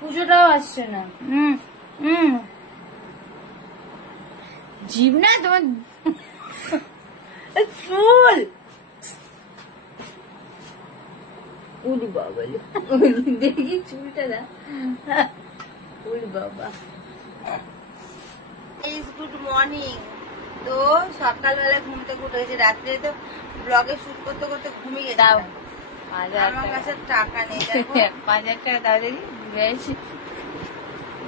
পুজোটাও আসছে না। জিভ না তোমার চুল। উলি বাবা, দেখি চুলটা না। উলি বাবা। Good morning. তো সকালবেলা ঘুম থেকে উঠেছি, রাত্রে তো ব্লগে শুট করতে করতে ঘুমিয়ে গেছি। আমার কাছে টাকা নেই, 5,000 টাকা দাও দেখি।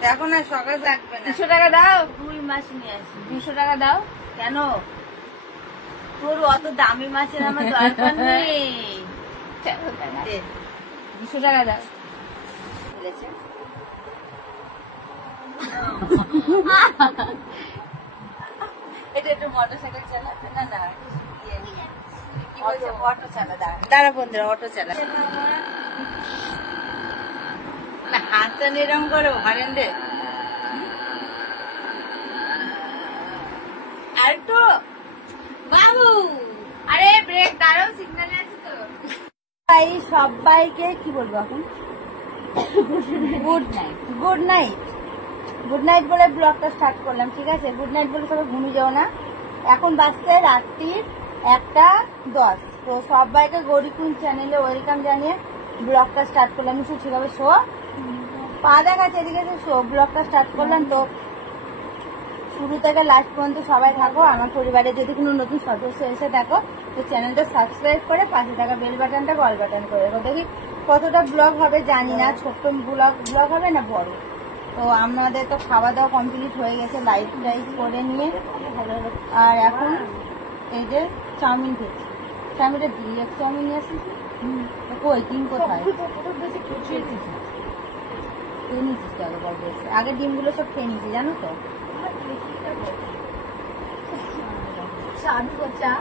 দেখো না, সকাল থাকবে না। 200 টাকা দাও, 2 মাছ নিয়ে আসি। 200 টাকা দাও। কেন তোর অত দামি মাছের আমার দরকার নেই। 200 টাকা দাও। এটা একটু মোটরসাইকেল চালাতে না না কি বলছে, অটো চালা। দাঁড়া বন্ধুরা, অটো চালা। হাতটা নিরম করো হরেন্ডে। আরেকটু বাবু, আরে ব্রেক দাঁড়াও, সিগন্যালে আছে তো। সবাইকে কি বলবো এখন, good night. Good night, good night বলে ব্লগটা স্টার্ট করলাম, ঠিক আছে? গুড নাইট বলে সবাই ঘুমিয়ে যাও না। এখন বাজছে রাত্রির 1:10। তো সবাইকে গৌরীকুঞ্জ চ্যানেলে ওয়েলকাম জানিয়ে ব্লগটা স্টার্ট করলাম। ঠিক হবে, শো পা দেখাচ্ছে এদিকে, শো ব্লগটা স্টার্ট করলাম। তো শুরু থেকে লাস্ট পর্যন্ত সবাই থাকো। আমার পরিবারে যদি কোনো নতুন সদস্য এসে থাকো তো চ্যানেলটা সাবস্ক্রাইব করে পাশে থাকা বেল বাটনটা অল বাটন করে রাখো। দেখি কতটা ব্লগ হবে জানি না, ছোট্ট ব্লগ হবে না বড়। তো আমাদের তো খাওয়া দাওয়া কমপ্লিট হয়ে গেছে, লাইট টাইট করে নিয়ে। আর এখন এই যে চাউমিন খেয়েছি। চাউমিনটা দিয়ে চাউমিন নিয়ে আসিস কই, ডিম কোথায় খেয়ে নিয়েছিস? আগে ডিমগুলো সব খেয়ে নিয়েছি জানো তো। চা